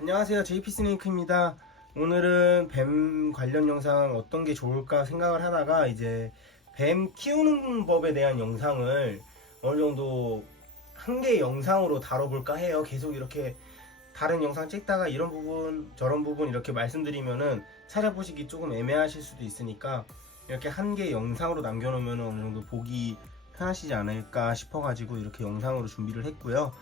안녕하세요. JP 스네이크입니다. 오늘은 뱀 관련 영상 어떤 게 좋을까 생각을 하다가 이제 뱀 키우는 법에 대한 영상을 어느 정도 한 개 영상으로 다뤄볼까 해요. 계속 이렇게 다른 영상 찍다가 이런 부분, 저런 부분 이렇게 말씀드리면은 찾아보시기 조금 애매하실 수도 있으니까 이렇게 한 개 영상으로 남겨놓으면 어느 정도 보기 편하시지 않을까 싶어가지고 이렇게 영상으로 준비를 했고요.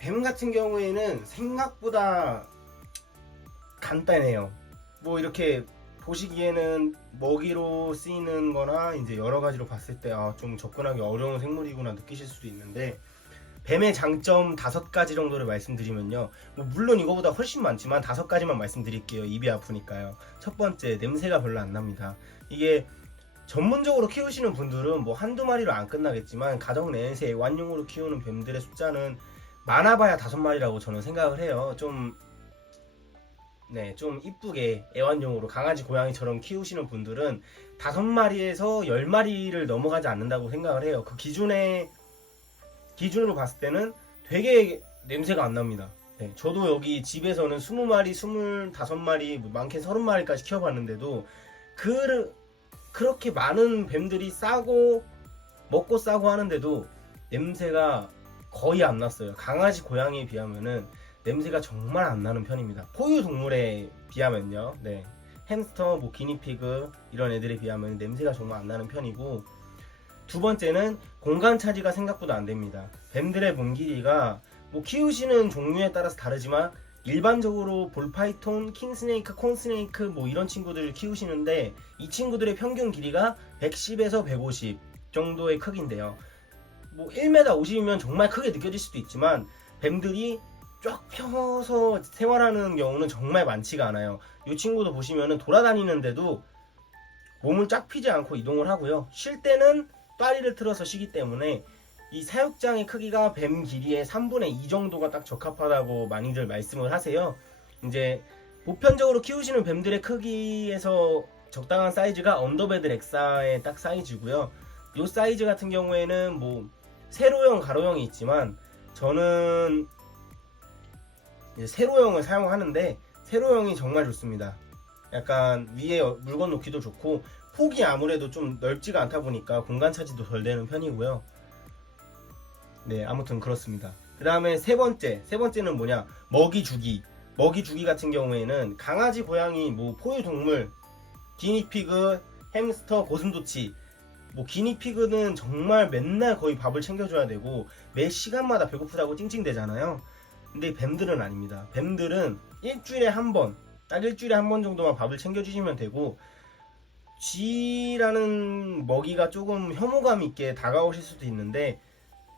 뱀 같은 경우에는 생각보다 간단해요. 뭐 이렇게 보시기에는 먹이로 쓰이는 거나 이제 여러 가지로 봤을 때 아, 좀 접근하기 어려운 생물이구나 느끼실 수도 있는데 뱀의 장점 다섯 가지 정도를 말씀드리면요. 뭐 물론 이거보다 훨씬 많지만 다섯 가지만 말씀드릴게요. 입이 아프니까요. 첫 번째, 냄새가 별로 안 납니다. 이게 전문적으로 키우시는 분들은 뭐 한두 마리로 안 끝나겠지만 가정 내에서 애완용으로 키우는 뱀들의 숫자는 많아봐야 다섯 마리라고 저는 생각을 해요. 좀 네, 좀 이쁘게 애완용으로 강아지, 고양이처럼 키우시는 분들은 다섯 마리에서 열 마리를 넘어가지 않는다고 생각을 해요. 그 기준에 기준으로 봤을 때는 되게 냄새가 안 납니다. 네, 저도 여기 집에서는 20마리, 25마리, 뭐 많게 30마리까지 키워봤는데도 그 그렇게 많은 뱀들이 싸고 먹고 싸고 하는데도 냄새가 거의 안 났어요. 강아지, 고양이에 비하면은 냄새가 정말 안 나는 편입니다. 포유 동물에 비하면요. 네. 햄스터, 뭐 기니피그 이런 애들에 비하면 냄새가 정말 안 나는 편이고 두 번째는 공간 차지가 생각보다 안 됩니다. 뱀들의 몸 길이가 뭐 키우시는 종류에 따라서 다르지만 일반적으로 볼파이톤, 킹스네이크, 콘스네이크 뭐 이런 친구들을 키우시는데 이 친구들의 평균 길이가 110에서 150 정도의 크기인데요. 뭐 1m 50이면 정말 크게 느껴질 수도 있지만 뱀들이 쫙 펴서 생활하는 경우는 정말 많지가 않아요. 이 친구도 보시면은 돌아다니는데도 몸을 쫙 피지 않고 이동을 하고요. 쉴 때는 다리를 틀어서 쉬기 때문에 이 사육장의 크기가 뱀 길이의 3분의 2 정도가 딱 적합하다고 많이들 말씀을 하세요. 이제 보편적으로 키우시는 뱀들의 크기에서 적당한 사이즈가 언더베드 렉사의 딱 사이즈고요. 이 사이즈 같은 경우에는 뭐 세로형, 가로형이 있지만 저는 세로형을 사용하는데 세로형이 정말 좋습니다. 약간 위에 물건 놓기도 좋고 폭이 아무래도 좀 넓지가 않다 보니까 공간 차지도 덜 되는 편이고요. 네, 아무튼 그렇습니다. 그 다음에 세 번째, 세 번째는 뭐냐? 먹이 주기. 먹이 주기 같은 경우에는 강아지, 고양이, 뭐 포유 동물, 기니피그, 햄스터, 고슴도치. 뭐 기니피그는 정말 맨날 거의 밥을 챙겨줘야 되고 매 시간마다 배고프다고 찡찡대잖아요. 근데 뱀들은 아닙니다. 뱀들은 일주일에 한 번, 딱 일주일에 한 번 정도만 밥을 챙겨주시면 되고 쥐라는 먹이가 조금 혐오감 있게 다가오실 수도 있는데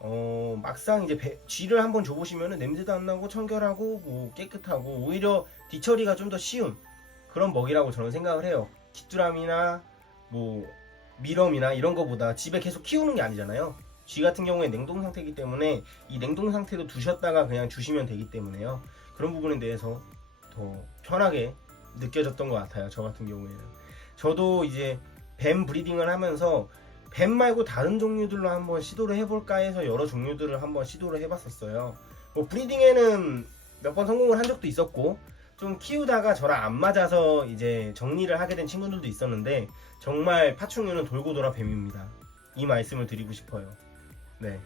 어, 막상 이제 배- 쥐를 한번 줘보시면 냄새도 안 나고 청결하고 뭐 깨끗하고 오히려 뒤처리가 좀 더 쉬운 그런 먹이라고 저는 생각을 해요. 귀뚜라미나 뭐 미럼이나 이런 거보다 집에 계속 키우는 게 아니잖아요. 쥐 같은 경우에 냉동 상태이기 때문에 이 냉동 상태로 두셨다가 그냥 주시면 되기 때문에요. 그런 부분에 대해서 더 편하게 느껴졌던 것 같아요. 저 같은 경우에는. 저도 이제 뱀 브리딩을 하면서 뱀 말고 다른 종류들로 한번 시도를 해볼까 해서 여러 종류들을 한번 시도를 해봤었어요. 뭐 브리딩에는 몇 번 성공을 한 적도 있었고 좀 키우다가 저랑 안 맞아서 이제 정리를 하게 된 친구들도 있었는데 정말 파충류는 돌고 돌아 뱀입니다. 이 말씀을 드리고 싶어요. 네.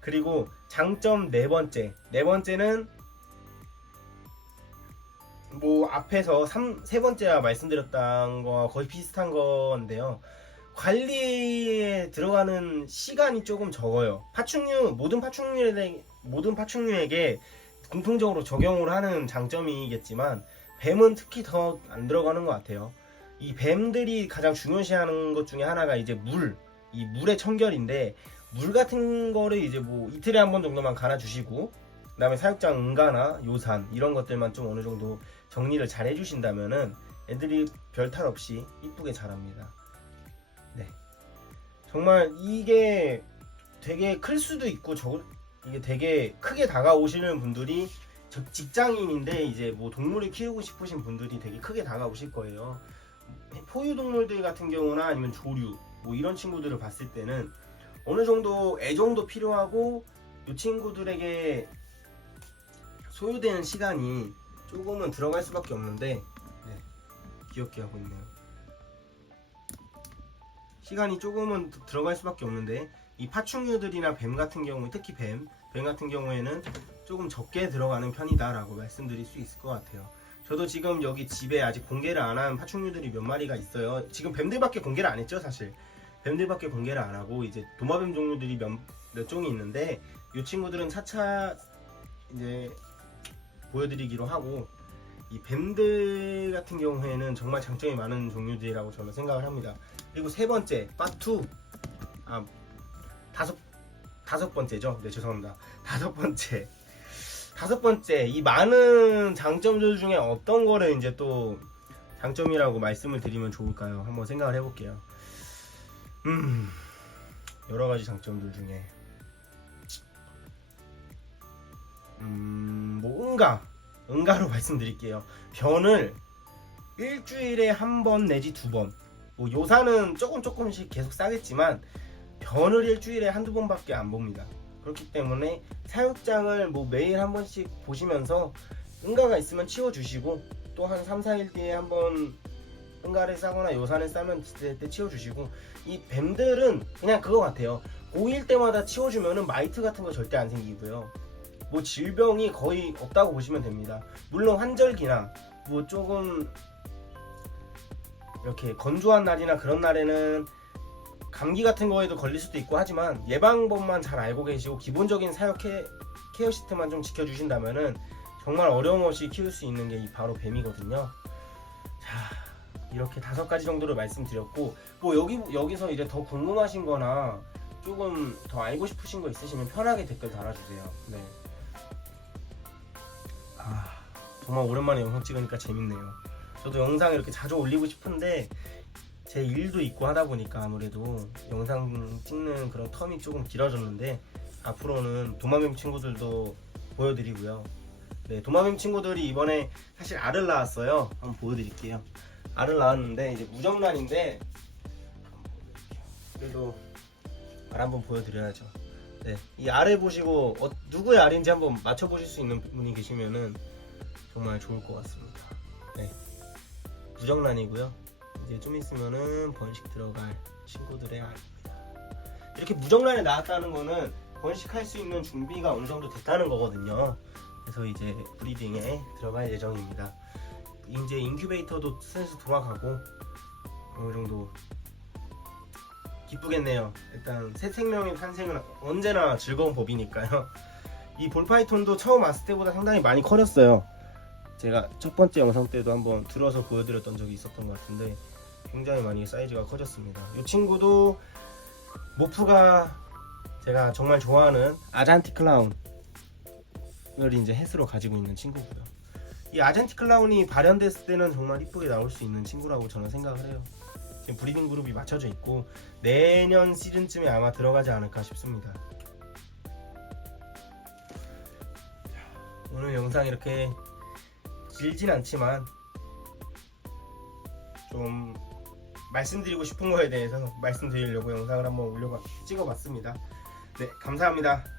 그리고 장점 네 번째. 네 번째는 뭐 앞에서 삼, 세 번째와 말씀드렸던 거와 거의 비슷한 건데요. 관리에 들어가는 시간이 조금 적어요. 파충류 모든 파충류에 모든 파충류에게 공통적으로 적용을 하는 장점이겠지만 뱀은 특히 더 안 들어가는 것 같아요. 이 뱀들이 가장 중요시하는 것 중에 하나가 이제 물, 이 물의 청결인데 물 같은 거를 이제 뭐 이틀에 한 번 정도만 갈아주시고 그다음에 사육장 응가나 요산 이런 것들만 좀 어느 정도 정리를 잘 해주신다면은 애들이 별 탈 없이 이쁘게 자랍니다. 네. 정말 이게 되게 클 수도 있고 저 이게 되게 크게 다가오시는 분들이 저 직장인인데 이제 뭐 동물을 키우고 싶으신 분들이 되게 크게 다가오실 거예요. 포유 동물들 같은 경우나 아니면 조류 뭐 이런 친구들을 봤을 때는 어느 정도 애정도 필요하고 이 친구들에게 소요되는 시간이 조금은 들어갈 수밖에 없는데 네, 귀엽게 하고 있네요. 시간이 조금은 드- 들어갈 수밖에 없는데 이 파충류들이나 뱀 같은 경우 특히 뱀, 뱀 같은 경우에는 조금 적게 들어가는 편이다라고 말씀드릴 수 있을 것 같아요. 저도 지금 여기 집에 아직 공개를 안 한 파충류들이 몇 마리가 있어요. 지금 뱀들밖에 공개를 안 했죠, 사실. 뱀들밖에 공개를 안 하고 이제 도마뱀 종류들이 몇, 몇 종이 있는데 이 친구들은 차차 이제 보여드리기로 하고 이 뱀들 같은 경우에는 정말 장점이 많은 종류들이라고 저는 생각을 합니다. 그리고 세 번째 파투 아 다섯 번째죠. 네 죄송합니다. 다섯 번째 다섯 번째 이 많은 장점들 중에 어떤 거를 이제 또 장점이라고 말씀을 드리면 좋을까요? 한번 생각을 해볼게요. 음 여러 가지 장점들 중에 음 뭐 응가 응가로 말씀드릴게요. 변을 일주일에 한 번 내지 두 번. 뭐 요사는 조금 조금씩 계속 싸겠지만 변을 일주일에 한두 번밖에 안 봅니다. 그렇기 때문에 사육장을 뭐 매일 한 번씩 보시면서 응가가 있으면 치워주시고 또 한 3, 4일 뒤에 한번 응가를 싸거나 요산을 싸면 그때 치워주시고 이 뱀들은 그냥 그거 같아요. 5일 때마다 치워주면은 마이트 같은 거 절대 안 생기고요. 뭐 질병이 거의 없다고 보시면 됩니다. 물론 환절기나 뭐 조금 이렇게 건조한 날이나 그런 날에는 감기 같은 거에도 걸릴 수도 있고 하지만 예방법만 잘 알고 계시고 기본적인 사육 케, 케어 시스템만 좀 지켜주신다면은 정말 어려움 없이 키울 수 있는 게이 바로 뱀이거든요. 자 이렇게 다섯 가지 정도를 말씀드렸고 뭐 여기 여기서 이제 더 궁금하신 거나 조금 더 알고 싶으신 거 있으시면 편하게 댓글 달아주세요. 네. 아 정말 오랜만에 영상 찍으니까 재밌네요. 저도 영상 이렇게 자주 올리고 싶은데 제 일도 있고 하다 보니까 아무래도 영상 찍는 그런 텀이 조금 길어졌는데 앞으로는 도마뱀 친구들도 보여드리고요. 네, 도마뱀 친구들이 이번에 사실 알을 낳았어요. 한번 보여드릴게요. 알을 낳았는데 이제 무정란인데 그래도 알 한번 보여드려야죠. 네, 이 알을 보시고 어, 누구의 알인지 한번 맞춰보실 수 있는 분이 계시면은 정말 좋을 것 같습니다. 네, 무정란이고요. 이제 좀 있으면은 번식 들어갈 친구들의 알입니다. 이렇게 무정란에 나왔다는 거는 번식할 수 있는 준비가 어느 정도 됐다는 거거든요. 그래서 이제 브리딩에 들어갈 예정입니다. 이제 인큐베이터도 슬슬 돌아가고 어느 정도 기쁘겠네요. 일단 새 생명의 탄생은 언제나 즐거운 법이니까요. 이 볼파이톤도 처음 왔을 때보다 상당히 많이 커졌어요. 제가 첫 번째 영상 때도 한번 들어서 보여드렸던 적이 있었던 것 같은데 굉장히 많이 사이즈가 커졌습니다. 이 친구도 모프가 제가 정말 좋아하는 아잔티 클라운을 이제 햇으로 가지고 있는 친구고요. 이 아잔티 클라운이 발현됐을 때는 정말 이쁘게 나올 수 있는 친구라고 저는 생각을 해요. 지금 브리딩 그룹이 맞춰져 있고 내년 시즌쯤에 아마 들어가지 않을까 싶습니다. 오늘 영상 이렇게 길진 않지만 좀 말씀드리고 싶은 거에 대해서 말씀드리려고 영상을 한번 올려 찍어봤습니다. 네, 감사합니다.